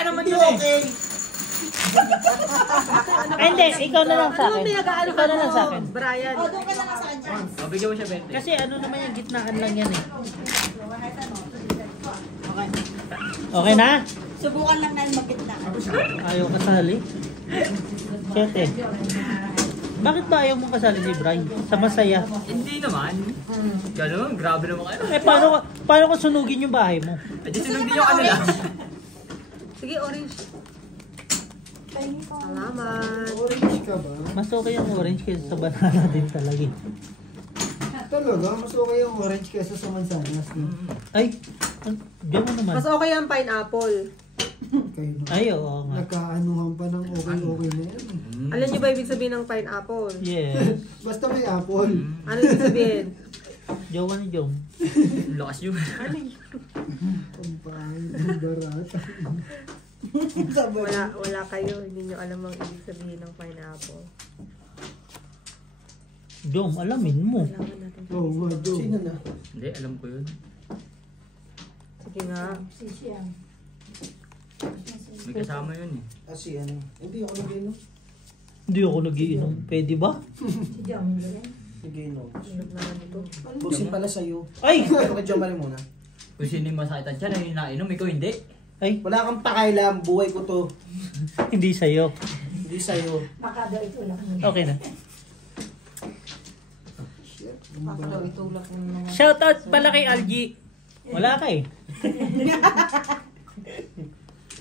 Wala naman yun eh. Ay, hindi. Ikaw na lang sa akin. Ikaw na lang sa akin. Brian. O, doon ka na lang sa kanya. Bigyan mo siya 20. Kasi ano naman yung gitnaan lang yan eh. Okay na? Subukan lang namin magkitna. Ayaw kasali. Siyete. Bakit ba ayaw mong kasali si Bri? Sa masaya. Hindi naman. Ganun, grabe naman kayo. Eh, paano kung sunugin yung bahay mo? Eh, di sinugin yung ano lang. Sige, orange. Salamat. Orange ka ba? Mas okay yung orange kaysa sa banana din talaga. Talaga? Mas okay yung orange kaysa sa mansanas. Ay, diyan mo naman. Mas okay ang pineapple. Kayo na. Ay, oo nga. Nagkaanuhan pa ng okay na yan. Alam niyo ba ibig sabihin ng pineapple? Yes. Basta may apple. Ano ibig sabihin? Jowa ni Jom. Lakas yun. Pampahal, barata. Wala kayo. Hindi niyo alam ang ibig sabihin ng pineapple. Jom, alamin mo. Kailangan natin. Oo, nga, Joe. Sino na? Hindi, alam ko yun. Sige nga. May kasama yun eh. Si ano? Hindi ako nag-inom. Hindi ako nagiinom. Pwede ba? Nag-inom. Sunod naman ito. Busin pala sa'yo. Ay! Pero kay Jomari muna. Kung sino yung masakitan siya, na yung nainom, ikaw hindi. Ay, Wala kang pakailam. Buhay ko to. hindi sa'yo. Hindi sa'yo. Okay na. Shit. Shoutout pala kay Algie. Wala ka eh.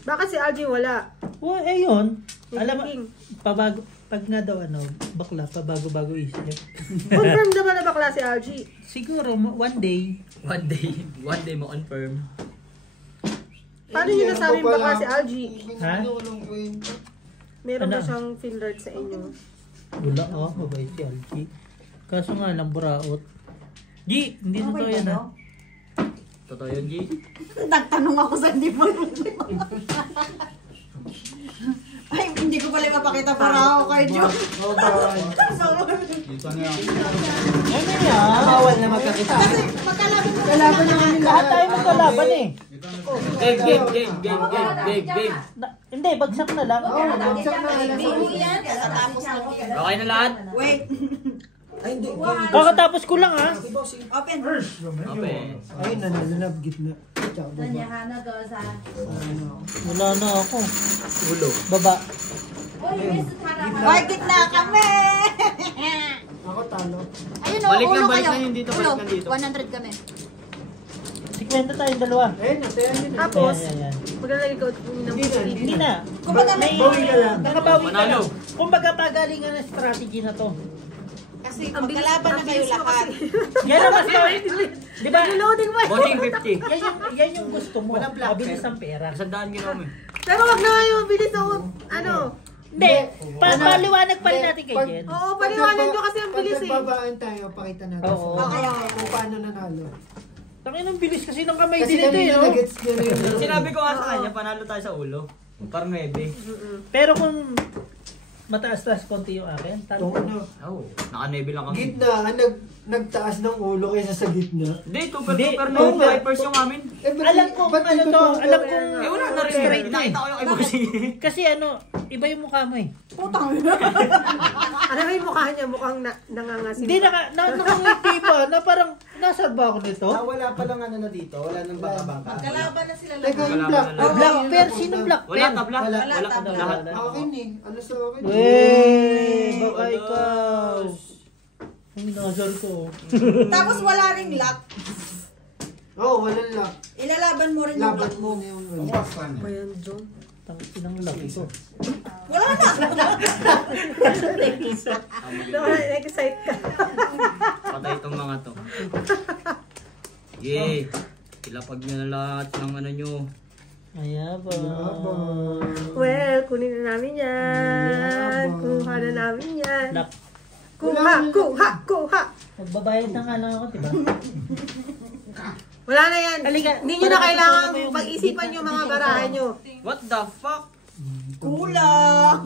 Bakit si Algie wala? Well, eh yun. Alam mo, King. pabago, pag nga daw ano, bakla, pabago-bago isip. Confirm naman na bakla si Algie. Siguro, one day. One day mo confirm. Paano niyo nasabing bakla si Algie? Ha? Meron ba Ano? siyang flirt sa inyo? Wala, oh, mabait si Algie. Kaso nga lang, buraot. G, hindi totoo yan ha. Totoo yun, G. Nagtanong ako sa hindi mo. Ay, hindi ko pala mapakita para ako kay Joe. Ano yan? Bawal na magkakita. Kasi magkalaban mo. Kalaban na kami Lahat tayo magkalaban eh. Game. Hindi, bagsak na lang. Bagsak na alas. Bigo yan. Katapos lang yan. Okay na lahat? Wait. Ay, hindi. Kakatapos ko lang ha. Open. Okay. Ay, nananab gitna. Tsaka baba. Hana go sa... Ano? Wala na ako. Ulo. Baba. Bakit na kami? Ako talo. Ayun o, Balik ulo lang kayo. dito, Ulo, balik lang dito. 100 kami. 50 tayong dalawa. Eh, nasayan din. Tapos, Yan. maglalagay ko ng Hindi na. Kumbaga may... Bawi ka lang. Nakabawi ka Manalo. lang. Kumbaga pagalingan ng strategy na to. Kasi magkalaban na kayo lahat. Yan ang mas di ba? Loading mo. Bossing 50. Yan yung gusto mo. Mabilis ang pera. Sandaan ginawa mo eh. Pero wag na yung mabilis ako. Ano? Hindi. Paliwanag pa rin natin kay Jen. Oo, paliwanag nyo kasi ang bilis eh. Pag nagbabaan tayo, pakita natin. Oo. Kung paano nanalo. Tangin ang bilis kasi ng kamay Kasi din ito eh. kanina No? nag-gets nyo na yun. Sinabi ko nga sa kanya, panalo tayo sa ulo. Par 9. Pero kung mataas-taas konti yung akin, Kung talo. ano, Oo, naka-9 lang kami. gitna, nagtaas ng ulo kaysa sa gitna. Hindi, Hindi, super no, no, vipers yung amin. Eh, ba't Alam di- ko ba't di ano ko to, alam kong Eh wala na rin. straight na eh. Nakita ko yung kay Bossing. Kasi ano, iba yung mukha mo eh. Putang. Ano ba yung mukha niya? Mukhang nangangasim. Hindi nakangiti ba na parang nasaan ba ako nito? Wala pa lang ano na dito, wala nang bangka-bangka. Magkalaban na sila Teka, lahat. yung black. Wala, Black pen, sino black Wala pen? tabla. Wala. Wala tabla lahat. Akin eh. Ano sa akin? Wey, baka ikaw. Ang minasal ko. Tapos wala ring lock. Oo, walang lock. Ilalaban mo rin yung Laban lock mo mo. na yung ano. Ayan, John. Tanginang laki ko. Wala na. Na-excite ka. Patay itong mga to. Yay! Ilapag nyo na lahat ng ano nyo. Ayabang. Well, kunin na namin yan. Yabang. Kuha na namin yan. Lock. Kuha. Magbabayad na nga lang ako, diba? Wala na yan. Halika. Hindi nyo na Para kailangan matutunan mo yung pag-isipan gitna- yung mga gitna barahan nyo. What the fuck? Kulang.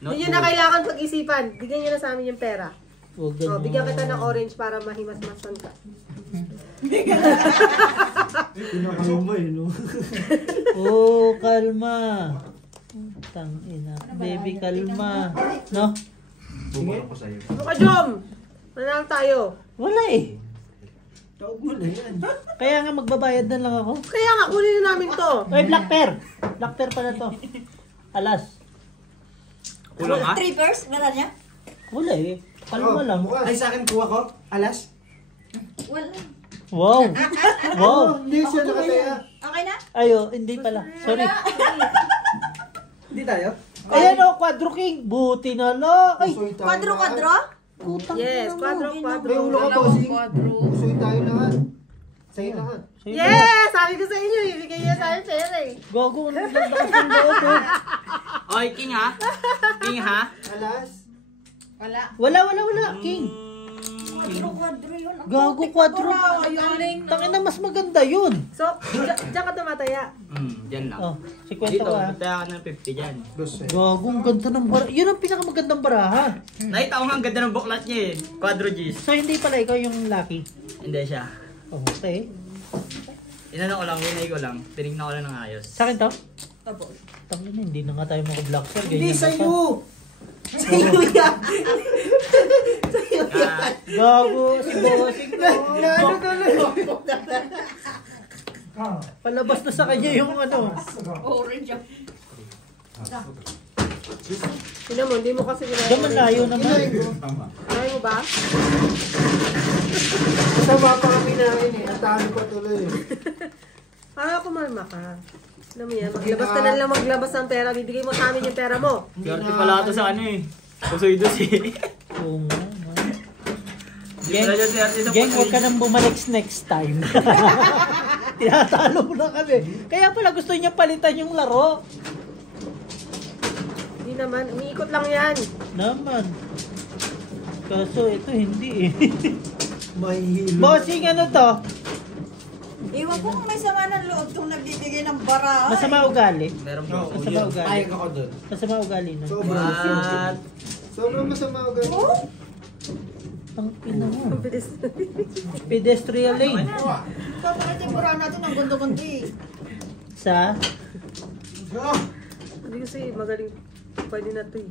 Hindi nyo na kailangan pag-isipan. Bigyan nyo na sa amin yung pera. Huwag Oh, ganun. bigyan kita ng orange para mahimas-masan ka. Pinakaluma eh, no? Oh, kalma. Tangina. Baby, kalma. No? Sige. Ano ka, Jom? Manalo tayo. Wala eh. Tawag mo na yan. Kaya nga magbabayad na lang ako. Kaya nga, kunin na namin to. Ay, black pear. Black pear pala to. Alas. Kulang ha? 3 pairs, wala niya? Wala eh. Kalma lang. Ay, sa akin kuha ko. Alas. Wala. Wow. Wow. Hindi siya nakataya. Okay na? Ayo, hindi pala. Sorry. Hindi tayo? Ayan o, Quadro King. Buti na lang. Ay, Pusoy tayo Quadro-quadro? lahat. putang Yes, ina mo. May ulo ka po, sing. Pusoy tayo lahat. Sa'yo lahat. Sa'yo Yes! Sabi ko sa inyo, ibigay niya sa akin pera eh. Gago, ang lakas ng loob eh. Oy, King ha? King ha? Alas. Wala. Wala, King. Quadro-quadro yun. Ang Gago, putik Quadro. mo, ayun. Tangina, mas maganda yun. So, diyan ka tumataya. Dyan lang. Oh, si kwento Dito, ko ha. mataya ka ng 50 dyan. Dos eh. Gago, ang ganda ng baraha. Yun ang pinakamagandang baraha. Nakita ko nga ang ganda ng buklat niya eh. Quadro G's. So, hindi pala ikaw yung lucky. Hindi siya. Oh, okay. Inano ko lang, winay ko lang. Tinignan ko lang ng ayos. Sa akin to? Abo. Tangina, hindi na nga tayo maka-black sir. Hindi Ganyan ka pa. sa'yo. Sa'yo yan. Ah, Gago, si Bossing no. Ano tuloy? Palabas na sa kanya yung ano. Orange ang... Sino mo, hindi mo kasi ginagawa. Daman layo naman. Kaya mo ba? Masama pa kami namin eh. Natalo pa tuloy eh. Para kumalma ka. Alam mo yan, maglabas ka na lang maglabas ng pera, bibigay mo sa amin yung pera mo. Swerte pala ito sa ano eh. Pusoy-dos eh. Oo nga, man. Hindi pala dyan swerte sa Geng, huwag pusoy. ka nang bumalik next time. Tinatalo mo na kami. Kaya pala gusto niya palitan yung laro. Hindi naman, umiikot lang yan. Naman. Kaso ito hindi eh. May hilo. Bossing, ano to? Iwan ko kung may sama ng loob itong nagbibigay ng bara. Masama ugali. Meron po. Masama ugali. Ayag ako doon. Masama ugali na. Sobrang. Sobrang masama ako ganun. Oh? Ang ina mo. Ang bilis. Pedestrian lane. Kapag yung bara natin ang gundo-gundo eh. Sa? Hindi kasi magaling. Pwede na to eh.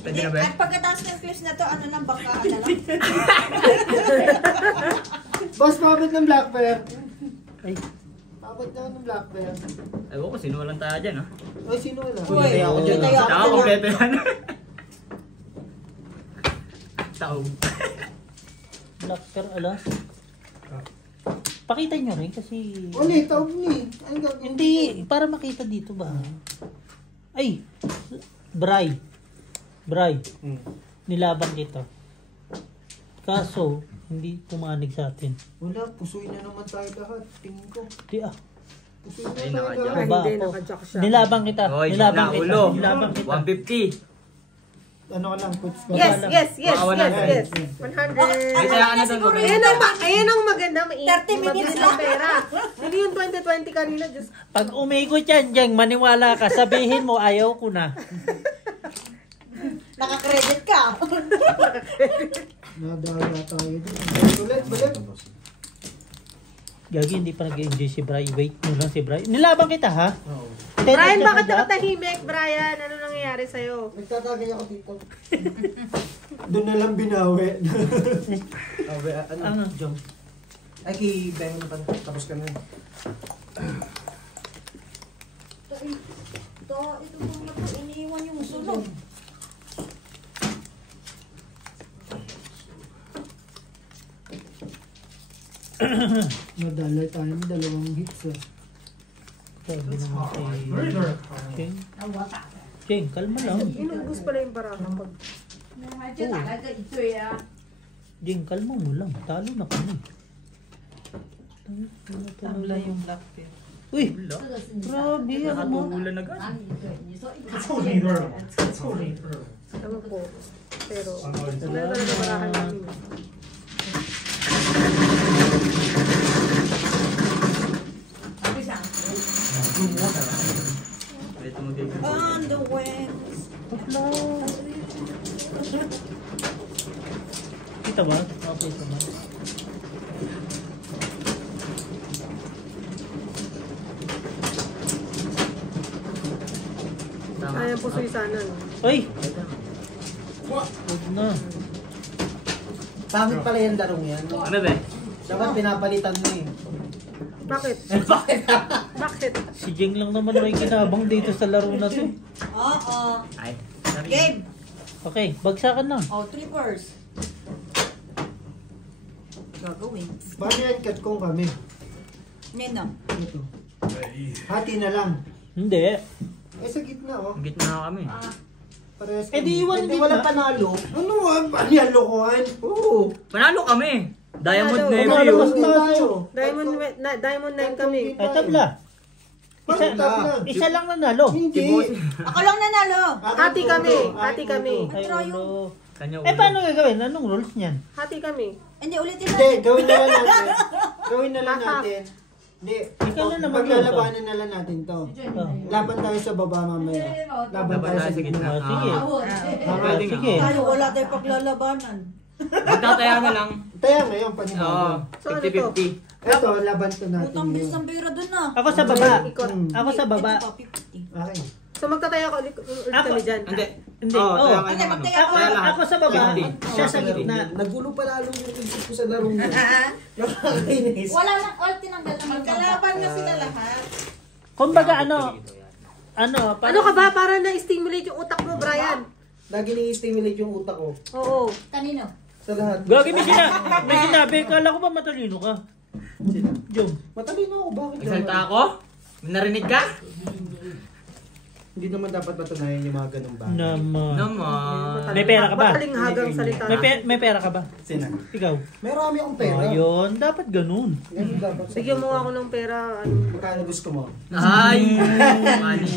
Pwede na ba? At pagkatapos ng clips na to, ano nang bangkaan na lang? Boss, pabot ng black bear. Ay, Pabot na ng black bear. Ewan ko, sino walang tayo dyan ha? Ay, sino wala? Uy, tayo ako dyan, tayo ako Saka dyan. kompleto yan. Taog. black pearl alas. Pakita nyo rin kasi... Ulit, tawag ni. Ano gagawin? Hindi, para makita dito ba? Ay, Bray. Nilaban kita. Kaso, hindi pumanig sa atin. Wala, pusoy na naman tayo lahat. Tingin ko. Di ah. Pusoy na Ay, tayo nakadya. lahat. Ba hindi, ako? nakajack siya. Nilaban kita. Oy, Nilaban na kita. ulo. Nilaban kita. 150. Ano ka lang, puts ko. Yes, yes, yes, Baka yes, 100. yes. 100. Ay, kaya ka na doon. Ayan ang maganda, 30 minutes mabilis lang. ang pera. Hindi yung 2020 kanina, just Pag umikot yan, Jeng, maniwala ka. Sabihin mo, ayaw ko na. Naka-credit ka. Nadala tayo dun. Ulit, balik. Gagi, hindi pa nag-enjoy si Bray. Wait mo lang si Bray. Nilaban kita, ha? Oo. Brian, bakit ka nakatahimik? Brian, ano nangyayari sa'yo? Nagtatagay ako dito. Doon na lang binawi. Ano? Ano, Jom? Ay, kay Ben na pa. Tapos ka na. Ito mga to, iniiwan yung sunog. Nadala tayo ng dalawang hits ah. Sabi naman si... Jeng. Jeng, kalma lang. Inubos pala yung baraha pag... Jeng, kalma mo lang. Talo na kami. Tabla yung black bear. Uy! Grabe, ano mo? Nakatulan na gano'n. Ewan ko. Pero, meron talaga baraha namin. Ito magiging. On the wings. Wala. Kita ba? Okay, sama. Tama. Ayan po suisanan. Uy! Huwag na. Pangit pala yung larong yan. Ano ba? Dapat pinapalitan mo eh. Bakit? Bakit? Si Jeng lang naman may ginabang dito sa laro na to. Oo. Ay, sorry. Gabe. Okay, bagsakan na. Oh, trippers. Gagawin. Paano yan, cut kong kami? Nino. Ito. Hati na lang. Hindi. Eh, sa gitna, oh. Ang gitna kami. Parehas Eh di iwan Hindi din walang na. panalo. Ano nga? Ano yan, lokohan? Oo. Panalo kami. Diamond Panalo. Navy. Panalo. oh. Mas tayo. Diamond 9 kami. Ay, tabla. Isa, Paano isa lang nanalo. Hindi. Ako lang nanalo. Hati kami. Hati kami. Ay, ulo. Kanya Eh, paano gagawin? Anong rules niyan? Hati kami. Hindi, ulitin Hindi, natin. gawin na lang natin. Gawin na lang natin. Hindi. Ikaw na naman Paglalabanan na lang natin to. Oh. Laban tayo sa baba mamaya. Laban Laban tayo sa gitna. Ah, sige. Pwede nga. Sige. Tayo, wala tayong paglalabanan. Magtataya na lang. Tayo ngayon, Oo. panibago. So, ano to? 50-50. Ito, laban to natin Utang bilis yun. ng pera dun na. Ako sa baba. Ikot. Ako sa baba. Ito pa, 50. Okay. So magtataya ko ulit Ako. kami dyan. Hindi. Hindi. Oo, Oh. kaya Hindi, kayo magtaya ano. Ako, Kaya lahat. ako sa baba. 50. Siya sa gitna. Nagulo pa lalo yung isip ko sa larong yun. Yung kakainis. Wala lang, all tinanggal naman. Magkalaban na sila lahat. Kumbaga ano, Ano ka ba? Para na-stimulate yung utak mo, Brian. Lagi ni-stimulate yung utak ko. Oo. Kanino? Sa lahat. Gagi, may sinabi. Kala ko ba matalino ka? Jom. Matalino ako, bakit Nagsalita ako? May narinig ka? Hindi naman dapat matunayan yung mga ganung bagay. Naman. Naman. May pera ka ba? Mataling hagang salita. May pera ka ba? Sina? Ikaw? Meron kami akong pera. Oh, yun. Dapat ganun. Ganun dapat. Bigyan mo ako ng pera. Ano. Magkano gusto mo? Ay! Manis.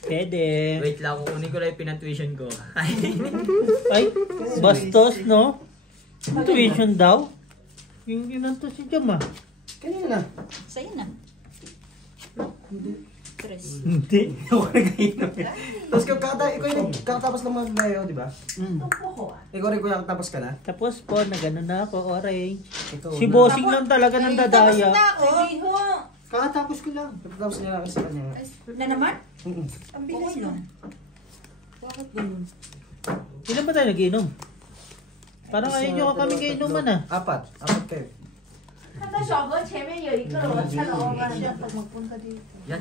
Pwede. Wait lang, kukunin ko lang yung pinatuition ko. Ay. Ay, bastos, no? Tuition daw? Yung ginanto si Jom, ah. Kanina na. Sa'yo na. Tres. Hindi. Ako nag-inom. Tapos ikaw yung kakatapos lang maglayo, di ba? Ikaw rin kuya kakatapos ka na? Tapos po, nagano na ako, orange. Ikaw Si na. Bossing lang talaga ng dadaya. Tapos na ako. Kakatapos ko lang. Kakatapos niya lang sa kanya. Na naman? Mm-mm. Ang bilis lang. Bakit ganun? Ilan ba tayo nag-inom? Parang ayaw nyo kami kainuman, ah. Apat kayo. 看到小河前面有一个我看到我们 Yan.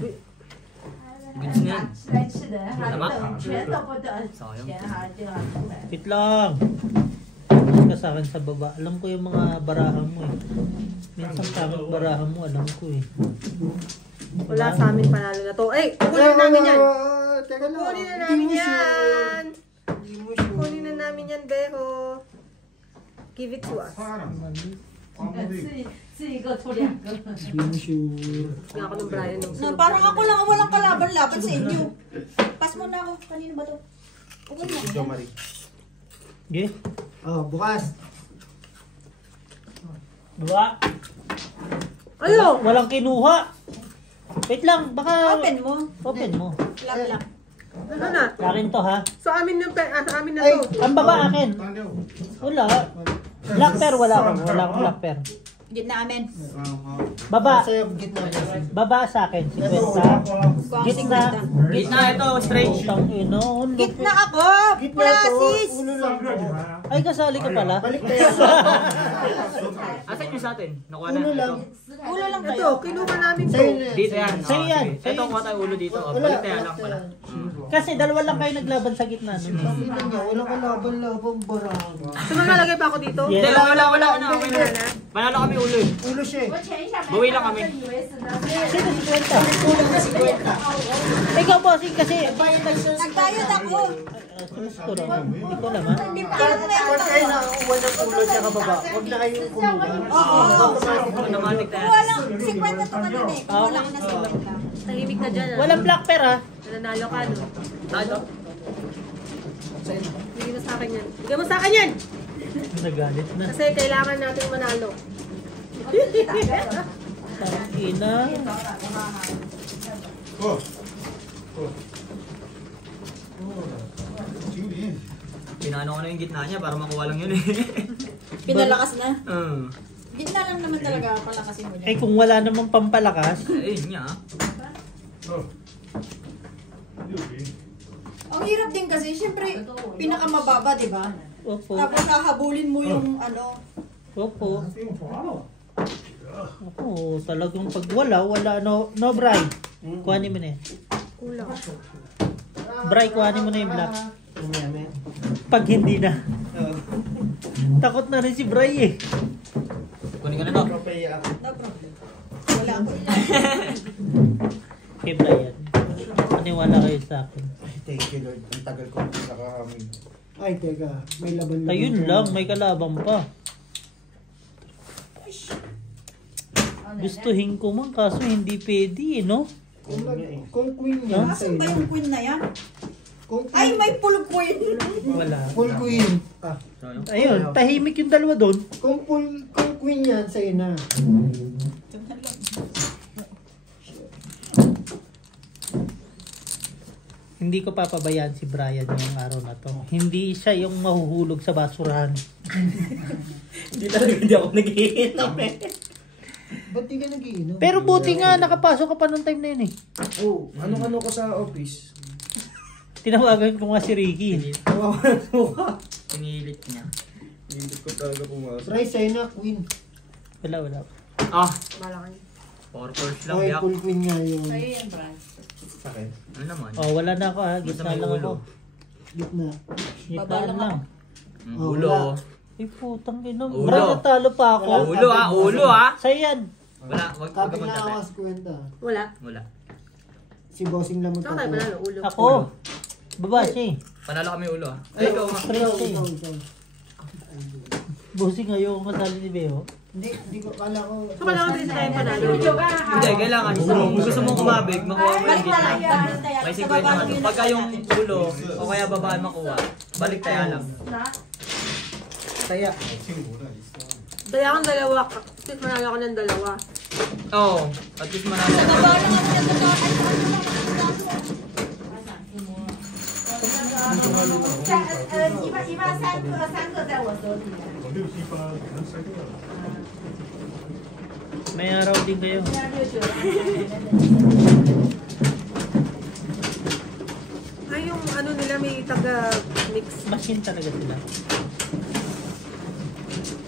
Goods na yan. 来吃的，还等全都不等钱还就要出来。 Wait lang. Tapos ka sa akin sa baba. Alam ko yung mga barahan mo, eh. Minsan pangit barahan mo, alam ko, eh. Wala sa amin panalo na to. Eh, kukunin na namin yan. Teka lang. Kukunin na namin Hindi mo sure. yan. Hindi mo sure. Kukunin na namin yan, Beho. Give it to us. 吃一个抽两个。 Hindi mo sure. Nga ako ng Brian nung Na, sunod. parang ako lang ang walang kalaban-laban sa inyo. Pass mo na ako. Kanino ba to? Okay na. Ikaw, Marie. Okay? Oh, bukas. Diba? Ayo! Walang kinuha. Wait lang, baka... Open mo. Open mo. Lap lang. Ano na? Akin to, ha? So amin na, amin na Ay, to. Ang baba akin. Wala. Black pair, wala akong black pair. Gitna amin. Baba. Sa'yo, gitna mo. Baba sa akin, 50. Kuha ko Gitna. 50. Gitna ito, straight. Utang ino. Gitna ako! Gitna to. Plasis! Ulo lang to. Ay, kasali ka pala. Balik tayo. Asan yung sa atin? Nakuha na. Ulo lang. Ulo lang Ito, tayo. kinuha namin to. Sa'yo na yan. Dito yan. Sa'yo yan. Sige. Ito, kuha tayo ulo dito. Oh, Wala. balik tayo lang pala. Kasi dalawa lang kayo naglaban sa gitna. No? Tingnan nga, wala ka laban-laban barang. So malalagay pa ako dito? Yes. Hindi, wala na. Okay na. Panalo kami ulo eh. Ulo siya eh. 我前一下买 Bawi lang kami. 以为是那 Sino si Kwenta? Ikaw, bossing, kasi... Nagbayad ako. Gusto lang. Hindi ko alam, ha? Hindi pa lang meron Pag kayo ako. nakakuha ng ulo siya kababa, huwag na kayong kumuha. Automatic tayo. Kuha lang. 50 to kanina eh. Kuha lang na 50. Tahimik na dyan, ah. Walang black pair, ha? Nanalo ka, no? Tayo. Bigyan mo sa akin yan. Bigyan mo sa akin yan! Nagalit na. Kasi kailangan natin manalo. Parang ina. Pinano ko na yung gitna niya para makuha lang yun eh. Pinalakas na. Gitna lang naman talaga palakasin mo Eh, niya. kung wala namang pampalakas, Ayun niya. Ang hirap din kasi, syempre, pinakamababa, di ba? Opo. Tapos hahabulin mo yung ano. Opo. Opo, talagang pag wala, no Bray. Kuhanin mo na yan. Kulang. Bray, kuhanin mo na yung black. Mamaya. Pag hindi na. Takot na rin si Bray eh. Kunin ko na to. No problem. Wala ako. Kay Brian. Paniwala kayo sa akin. Ay, thank you Lord. Ang tagal ko nakahamig. Ay, teka. May laban na. Ayun lang, may kalabang pa. Gustuhin ko man kaso hindi pwede eh, no? Kung queen yan, Asan ba yung queen na yan? Kung Ay, may full queen. Wala. full queen. Ayun, tahimik yung dalawa doon. Kung queen yan, sa'yo na. Hindi ko papabayaan si Brian yung araw na to. Hindi siya yung mahuhulog sa basurahan. Hindi talaga hindi ako nag-iinom eh. Ba't di ka nag-iinom? Pero buti nga, nakapasok ka pa nung time na yun eh. Oh, ano ko sa office? Tinawagan ko nga si Ricky. Pinilit niya. Hindi ko talaga pumasok. Try sa'yo na, queen. Wala. Ah! Malaki. 4 course lang, Okay, yak. full queen nga yun. Sakit. Ano naman? Oh, wala na ako ha. Basta Gitna may lang ulo. ako. Gitna. Gitnaan lang. Oh, Ulo. wala. Eh putang ina. Ulo. Bra, natalo pa ako. Ulo ah, ulo ah. Sa'yo yan. Wala, wag ka Kapit na ako magtabi. sa kwenta. Wala. Wala. Si bossing lang Saan tayo magtapo. panalo? Ulo. Ako. Baba siya eh. Panalo kami ulo ah. Ay, ikaw nga. Straight siya eh. Ikaw. Bossing ayoko kasali ni Beo. Hindi ko, kala ko. So, kailangan din tayo panalo. Hindi, kailangan. Kung gusto mong kumabig, makuha mo yung Balik na gitna. lang yan. May Sa 50 baba naman. yun Pagka yung natin. ulo, o kaya babaan makuha, balik tayo lang. Kaya. Daya akong dalawa. Kasi manalo ako ng dalawa. Oo, at least manalo. Sa baba lang ako yan. May araw din kayo. Ay, yung ano nila may taga-mix. Machine talaga sila.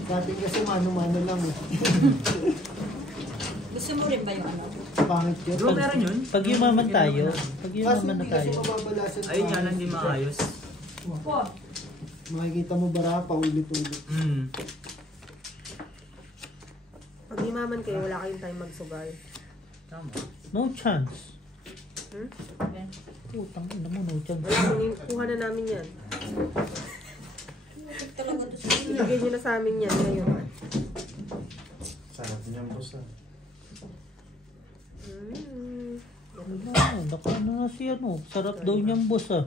Dati kasi mano-mano lang. eh. Gusto mo rin ba yung ano? Pangit yun. Bro, meron yun. Pag yumaman tayo, pag Kasi yumaman na hindi kasi tayo. mababalasan. Ayun nga lang, hindi maayos. Makikita mo bara pa ulit-ulit. Pag himaman kayo, wala kayong time magsugal. Tama. No chance. Hmm? Putang ina mo, no chance. Wala kuha na namin yan. Talaga to sa Ibigay nyo na sa amin yan ngayon. Sarap niyan, boss ah. Baka na si ano. Sarap daw niyang boss ah.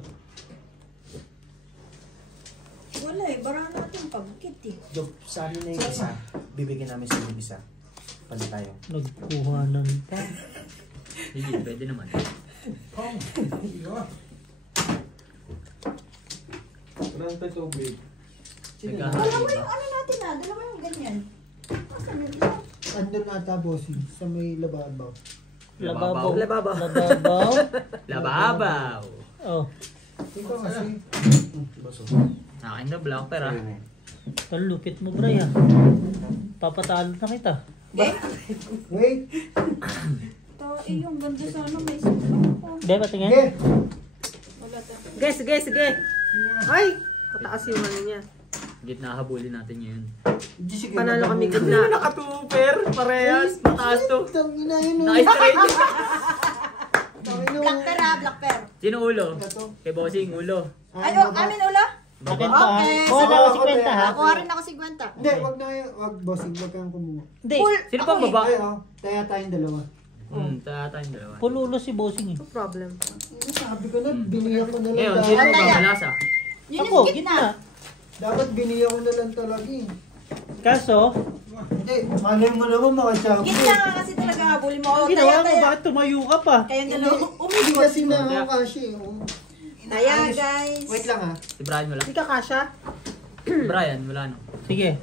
Wala eh, bara natin pagkit eh. Job, sa amin na yung isa. Bibigyan namin sa yung isa. Pali tayo. Nagkuhanan pa. Hindi, pwede naman. Dalawa yung ano natin ah, dalawa yung ganyan. Asan yung isa? Andun ata bossing sa may lababaw. Lababaw. Lababaw. Lababaw. Lababaw! Oh. Ikaw kasi. Boss, Akin na black pero ah. Ang lupit mo, Bray ah. Papatalo na kita. Eh, Wait. yung ganda sana may isang ako. Hindi, patingin. Okay. Wala ta. Sige. Ay! Pataas yung ano niya. Gitna habulin natin ngayon. Hindi sige. Panalo kami gitna. Naka-2-pair! Parehas! Mataas to! Tangina yun. Naka-straight! Black pair ah, black pair. Sino ulo? Kay Bossing, ulo. Ay, oh, amin ulo? Akin pa ah. Okay. Kuha na ako si Kwenta ha. Nakuha rin ako 50. Hindi, wag na kayo. Wag bossing. Wag kang kumuha. Hindi. Sino pa baba? Ay, oh. Taya tayong dalawa. Taya tayong dalawa. Pululo si Bossing eh. No problem. Sabi ko na, biniya ko na lang. Ngayon, sino dapat. ba malasa? Yun Ako, yung gitna. Dapat biniya ko na lang talaga eh. Kaso, Hindi, malay mo naman mga champion. Gitna nga kasi talaga habulin mo. Oh, ginawa mo, taya. bakit tumayo ka pa? Kayang dalawa. Hindi kasi nakakashi. Oh. Taya guys. Wait lang ha. Si Brian wala. Hindi ka kasha? Brian, wala no. Sige.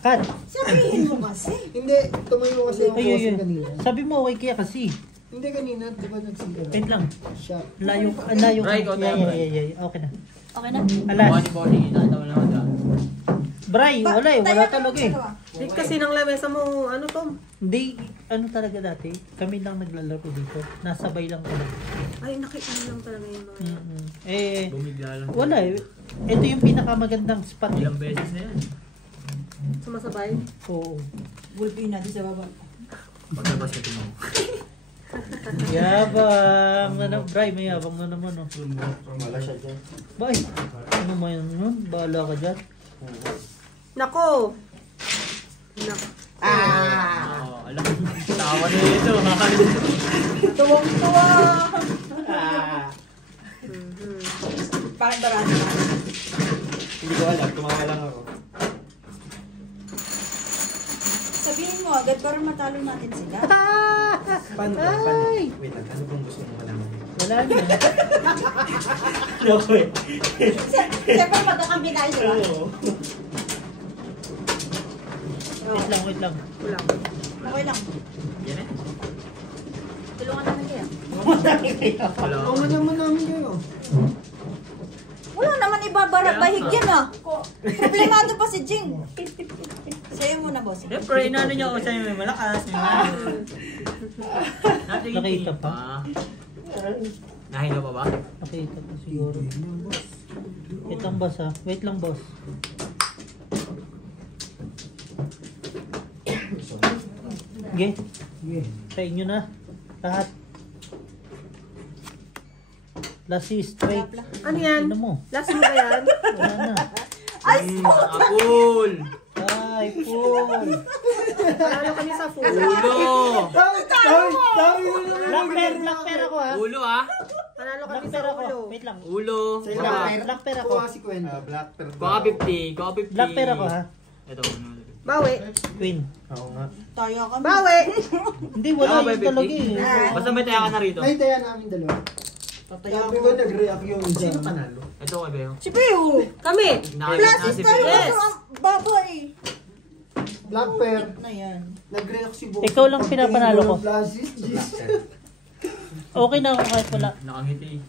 Cut. Sabihin mo kasi. Hindi, tumayo kasi yung Ayun, bossing yun. kanina. Sabi mo, okay kaya kasi. Hindi kanina, di ba nagsigaw? Wait lang. Shot. Layo. Layo. Bray, ikaw tayo, Bray. Yeah. Okay na. Okay na? Alas. Body, nakita mo naman ka. Bray, wala eh. Tayo Wala na talaga eh. dalawa. Di kasi ng lamesa mo, ano Tom? Hindi, ano talaga dati? Kami lang naglalaro dito. Nasabay lang kami. Ay, nakita lang talaga yung mga yan. Eh, Bumigla lang. wala eh. Ito yung pinakamagandang spot eh. Ilang beses na yan. Sumasabay. Oo. Gulpin natin sa baba. Pagkabas ka mo. Yabang na naman. Bray, may yabang na naman oh. Wala siya dyan. Bay, ano mo yun nun? Bahala ka dyan. Nako! Nako. Oo, alam mo. Tawa na ito. Tuwang-tuwa! Mhm. Parang barado na. Hindi ko alam, tumawa lang ako. Sabihin mo agad para matalo natin sila. Paano? Wait lang, ano bang gusto mo malaman? Wala na. Okay. Siyempre magkakampi tayo, di ba? Wait lang. Wala. Okay lang. Yan eh. Tulungan namin kayo. Wala. Tama naman namin kayo. Wala naman ibabara-bahig yan ah. Problemado pa si Jing. Sa'yo muna, boss. Siyempre, inaano niya ako sa'yo may malakas. May malakas. Nakita pa? Nahinga pa ba? Nakita ko siguro. Wait lang boss ha. Wait lang boss. Okay. Sa inyo na. Lahat. Last is straight. Ano yan? Ano mo? Last mo ba yan? Wala na. Apul! Ay, pool. Panalo kami sa food. Ulo! Black pair ako ha. Ulo ah! Panalo Black kami pair sa ako. ulo. Wait lang. Ulo! Sa Baka- ilang Black pair ako. Kuha si Kwenta. Black pearl. Baka 50. Baka 50. Black pair ako ha. Ito. Bawi. Queen. Oo nga. Tayo kami. Bawi! Hindi, wala Ako ba, yun talaga 50? eh. Basta may taya ka na rito. Ay, taya namin dalawa. Tatayo Sabi ko, nag-react yung isa. Sino panalo? Ito kay Beo. Si Pio! Kami! Plasis tayo Yes. yes. Ang baboy! Black pair. Na yan. Nag-react si Bo. Ikaw lang pinapanalo ko. Blasis, jeez. Okay na ako kahit wala. Nakangiti.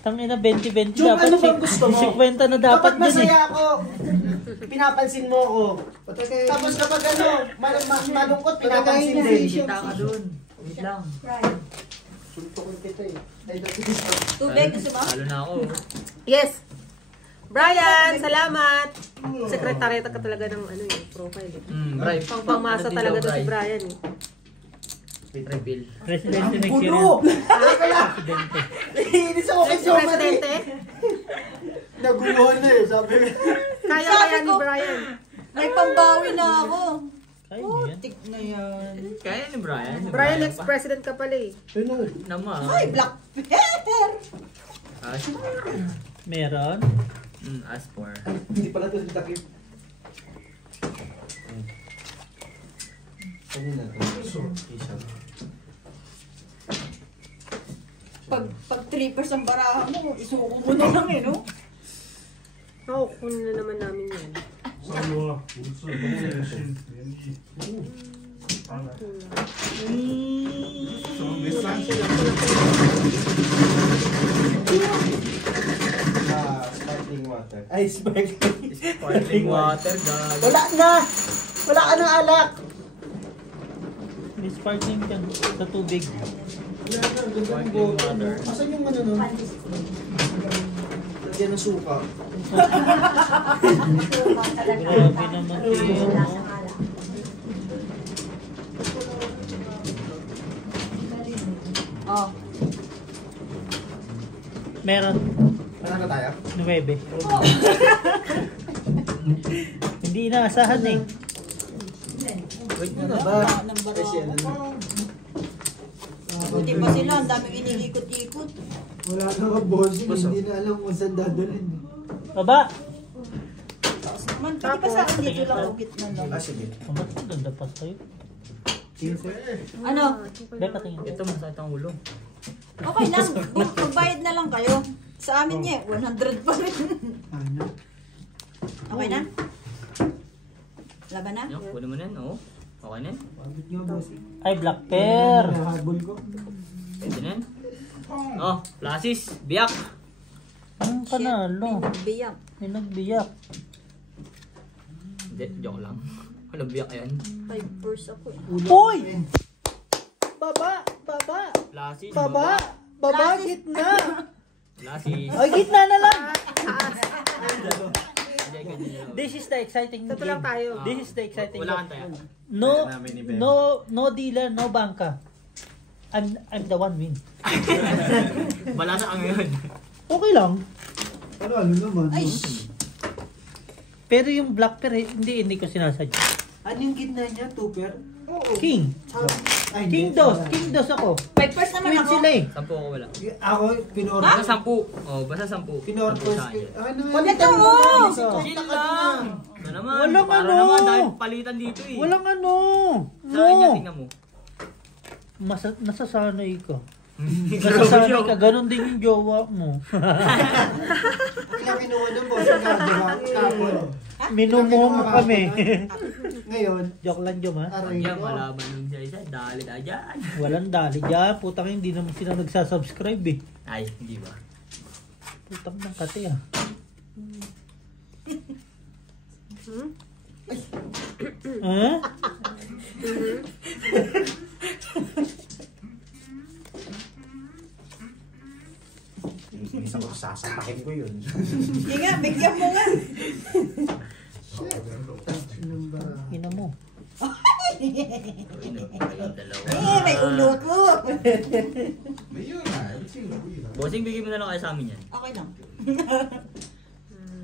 Tangina 20-20 Jun, dapat ano bang gusto mo? 50 na dapat dun eh. masaya ako. Pinapansin mo ako. Tapos kapag ano, malungkot, pinapansin din. Kita ka dun. Wait lang. Suntukin kita eh. Ay, dati Tubig, gusto mo? Talo na ako. Yes! Brian, salamat! Sekretareta ka talaga ng ano eh, profile eh. Bray. Pangpamasa Ano talaga dito, to si Bray? Brian eh. Wait, reveal. Presidente next year. Puno! Presidente. Iinis ako kay Si Jomari. Presidente, Naguluhan na eh. Sabi ko. kaya ni Brian. May pambawi na ako. Kaya niyo yan. Tik na yan. Kaya ni Brian. Si Brian, pa. ex-president ka pala eh. Naman. Ay, black pepper! As Meron. as for. Hindi pala ito takip. Kanina to. Isa. Pag trippers ang baraha mo, isuko mo na lang eh, no? Oo, kunin na naman namin yan. Sparkling water. Ay, sparkling. Sparkling water, gag. Wala na! Wala ka ng alak! May sparkling dyan sa tubig. Wala na, ang ganda ng Sparkling boto. water. Asan yung ano nun? Lagyan ng suka. Grabe naman siya. No? Oh. Meron. Panalo tayo? 9. Hindi inaasahan eh. Wait Ano mo ba? Ng Kasi ano baraha. na. Buti pa sila, ang daming inilikot-ikot. Wala na ka bossing. Hindi na alam kung saan dadalhin. Baba! Tapos naman, pwede pa sa akin dito lang ang gitna lang. Ah, sige. Ang ba't ang ganda pa sa'yo? Ano? Dahil patingin. Ito masakit ang ulo. Okay lang, magbayad na lang kayo. Sa amin niya, 100 pa rin. Ano? Okay na? Laban na? Yan, kunin mo na yan, oh. Okay na yun. Pagod nga, boss. Ay, black pair. Nahabol ko. Pwede na yun. Oh, Plasis. Biyak. Ang panalo. Biyak. May nagbiyak. Hindi, joke lang. Walang biyak yan. 5 verse ako eh. Uy! Baba! Baba! Plasis. Baba! Baba! Gitna! Plasis. Ay, gitna na lang! Hindi, ganyan yun. This is the exciting Ito lang game. tayo. This is the exciting Wala game. kang taya. No dealer, no banka. I'm the one win. Wala sa ang yun. Okay lang. Ano naman? Ay, Pero yung black pair, hindi ko sinasadya. Ano yung gitna niya? Two-pair? Oo. King. Ay, King dos ako. 5 verse naman Queen ako. sila eh. 10 ako wala. Ako, pinorder. Basta 10. Oh, basta 10. Pinorder. 10 sa akin. Ito mo! Chill lang. Ano naman? Walang para ano. naman dahil palitan dito eh. Walang ano. Sa akin yan, No. tingnan mo. Nasasanay ka. Nasasanay ka. Ganon din yung jowa mo. Ilang kinuha ng boss yung gagawa. Kapon. Minumuho mo kami. Ngayon, Joke lang, Jom, ha? aray Yan, ko. malaban yung isa-isa. Dali tayo dyan. Walang dali dyan. Putang hindi naman sila nagsasubscribe eh. Ay, hindi ba? Putang ng kati ah. Huh? Minsan ko sasapakin ko yun. Sige nga, bigyan mo nga. Ina mo. May ulo ko. Bossing, bigyan mo na lang kayo sa amin yan. Okay lang.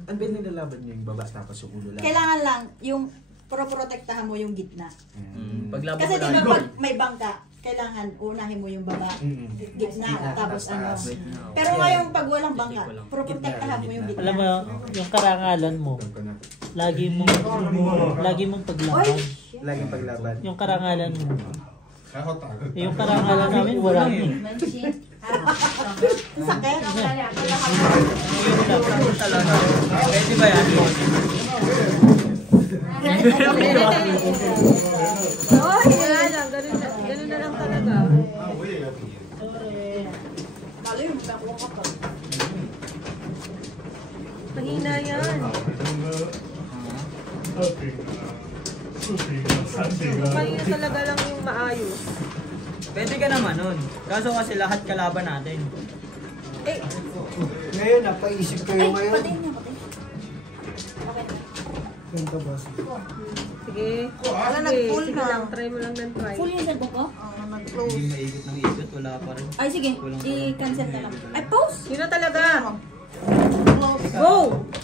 Ano ba yung nilalaban niyo yung baba tapos yung ulo lang? Kailangan lang yung protektahan mo yung gitna. Paglaban Kasi mo di ba lang. pag may bangka, kailangan unahin mo yung baba, gitna, tapos ano. Pero ngayon pag walang bangka, protektahan mo yung gitna. Alam mo, yung karangalan mo, lagi mong paglaban. Oy! Laging paglaban. Yung karangalan mo. Yung karangalan namin, wala na eh. Sakit. Pwede ba yan? Oy, wala lang. Ganun na lang talaga. Mahina yan. Mahina talaga lang yung maayos. Pwede ka naman nun. Kaso kasi lahat kalaban natin. Eh, Ngayon, napaisip kayo ngayon. Patayin niya, patayin. Ganito, boss. sige. Wala, Sige, nag-full sige na. lang. Try mo lang ng try. Full yung cellphone ko? Hindi maikot ng ikot, wala pa rin. Ay, sige. I-cancel na lang. Ay, pause! Yun na talaga. Close. Go!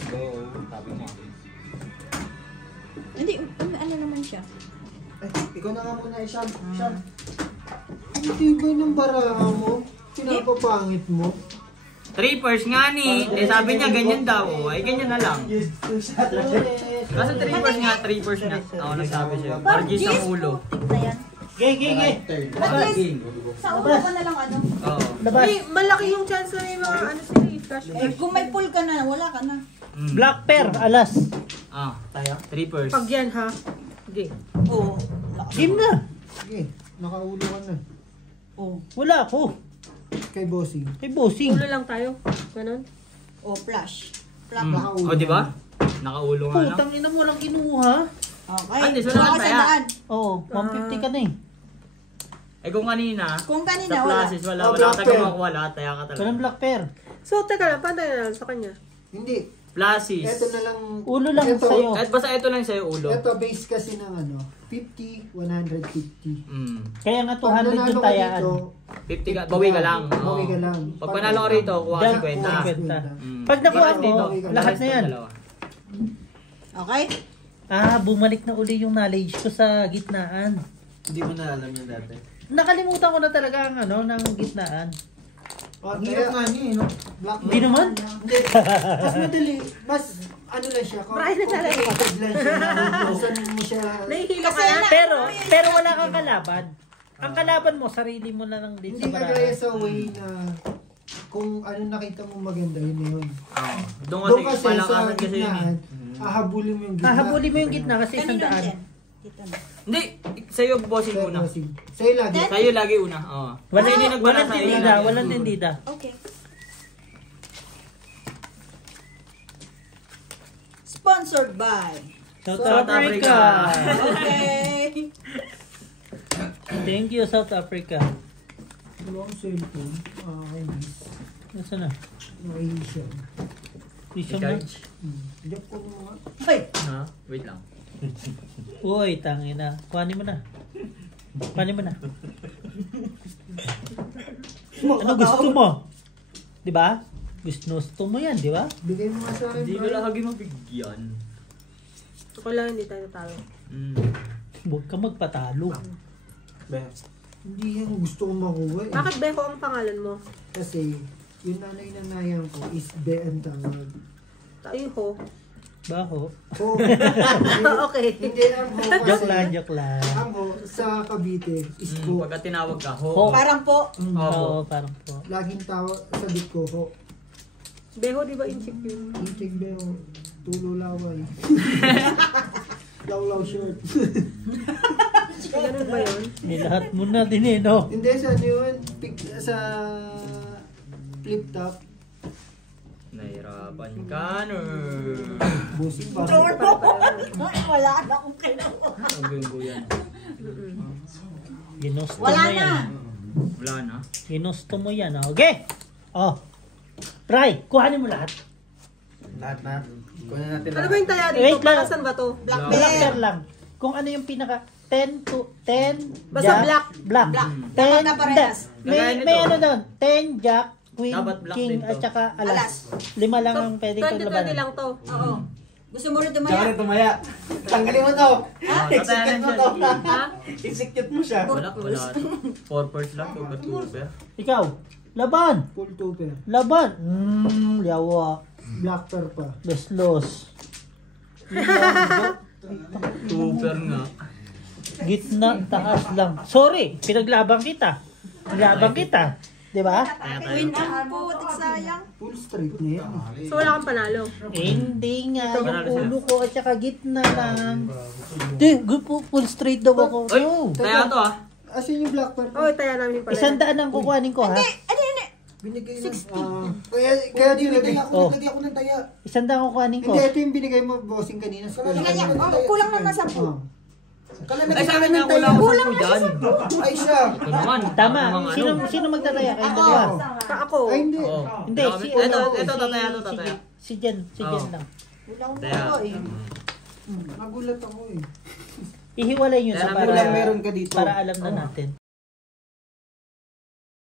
Go, sabi mo. Hindi, ano naman siya? Ay, ikaw na nga muna, Isham. Isham. Ano tibay ng baraha mo? Pinapapangit mo? 3 first nga ni. Eh sabi niya ganyan daw. Ay ganyan na lang. Kaso 3 first nga, 3 first nga. Ako nagsabi sa'yo. Pargis ang ulo. Tignan yan. Gege. At least, sa ulo ka na lang ano. Oo. Labas. May malaki yung chance na may mga ano sila eh. Cash Eh, kung may full ka na, wala ka na. Black pair, alas. Ah, 3 first. Pag yan ha. Sige. Oo. Game na. Sige, nakaulo ka na. Oo. Wala ako. Kay bossing. Kay bossing. Ulo lang tayo. Ganon. O, flash. Flash. Nakaulo. O, di ba? Nakaulo nga lang. Putang ina mo lang kinuha. Okay. Andi, So, wala kaya. sandaan. Oo, 150 ka na eh. Eh kung kanina, Kung kanina, sa wala. classes wala. Oh, Wala black ka pen. makuha lahat. Taya ka Walang talaga. black pair. So, teka lang. Pantay na lang sa kanya. Hindi. Classes. Ito na lang. Ulo lang Ito, sa'yo. At basta ito lang sa'yo ulo. Ito base kasi ng ano, 50, 150. Kaya nga Pag 200 nanalo yung ka tayaan. dito, 50 ka, bawi ka lang. Oo. Bawi ka lang. Pag panalo ka rito, kuha ka Dam- 50. 50. Pag nakuha Bakit mo, dito? lahat na yan. Dalawa. Okay? Bumalik na uli yung knowledge ko sa gitnaan. Hindi mo na alam yun dati. Nakalimutan ko na talaga ang ng gitnaan. Oh, Ang hirap nga niya eh, no? Black Hindi naman. Hindi. Mas madali. Mas ano lang siya. Brian na talaga. Complicated lang siya. Saan mo siya. Nahihilo ka Kasi na. Pero wala kang kalaban. Ang kalaban mo, sarili mo na lang din Hindi sa kagaya barahan. sa way na kung ano nakita mo maganda yun na yun. Oo. Doon Doon kasi kasi sa palakasan kasi yun eh. gitnaan, hahabulin mo yung gitna. Hahabulin mo yung gitna kasi Kanino isang daan. yan? Dito na. Hindi, sa'yo bossing una. Sa'yo lagi. Sa'yo lagi una. Oo. Walang Hindi nagbara sa'yo, tindida, lagi. walang tindida. Okay. Sponsored by. South South Africa. Okay. Thank you, South Africa. Wala akong cellphone. Nasaan na? Nakahisya. Vision na? I-charge. Diyak ko mga. Ay, Ha? Wait lang. Uy, tangin na. Kuhanin mo na. Kuhanin mo na. Ano gusto mo? Di ba? Gusto mo yan, di ba? Bigay mo nga sa akin. Hindi ko Brian. lagi mabigyan. Ako lang hindi tayo talo. Huwag ka magpatalo. Hindi yan gusto kong makuha eh. Bakit Beko ang pangalan mo? Kasi, yung nanay-nanayan ko is Be ang tawag. Tayo ho. Baho. Ho. Okay. Hindi ang ho kasi. Joke lang. Ang ho sa Cavite is ho. Pagka tinawag ka, ho. Ho. parang po. Oo, parang po. Laging tawag, sabi ko ho. Beho di ba inchik yun? Itik Be ho. Tulo laway. Law short. Ganun ba yun? Nilahat mo na din eh, no? Hindi, sa ano yun? Sa flip top. Nahirapan ka, no. Busing pa. Wala na akong kailangan. Ang gunggo yan. Ginusto Wala mo na. yan. Wala na. Ginusto mo yan, okay? Oh. Try, kuhanin mo lahat. Lahat na. Kunin natin Ano ba yung taya dito? Wait lang. Para saan ba to? Black Black bear. bear lang. Kung ano yung pinaka 10 to 10 Basta black. Black. Black. 10 Dapat na parehas. Gagaya may nito. ano doon, 10 jack, queen, Dapat black king, din to. at saka Alas. alas. 5 lang So, ang pwedeng 20-20 paglabanan. lang to. Oo. Gusto mo rin Tsaka tumaya? rin tumaya. Tanggalin mo to. Tatayanan Execute mo siya. to. Ha? Execute mo siya. Wala. 4 parts lang. Tuber. Ikaw, laban. Full topper. Laban. Yawa. Black pear pa. Beslos. Tuber nga. Gitna, taas lang. Sorry, pinaglaban kita. Pinaglaban kita. Di ba? Queen ang putik sayang. Full straight na yan. So wala kang panalo. Hindi nga, Panalo yung sila. ulo ko at saka gitna lang. Di, good po, full straight daw ako. Uy, No. kaya to ah. Asin yung black pear Oh, pa? taya namin pala. 100 ang kukuhanin ko ha. Hindi. Binigay na. Kaya nilagay Oh. ako ng taya. 100 ang kukuhanin ko. Hindi, ito yung binigay mo bossing kanina. Kulang na nasa Oh. Ay, sa akin na kulang ako sa dyan. Ay siya. Ito naman. Tama. Mga ano. Sino magtataya? Kayong dalawa. Ako. Ay hindi. Oo. Hindi, si Ito, ano, tataya si- to, tataya. Si Jen Oo. lang. Wala akong Taya. magawa eh. Nagulat ako eh. Ihiwalay nyo Kaya sa nagulat, para, meron ka dito. para alam na natin.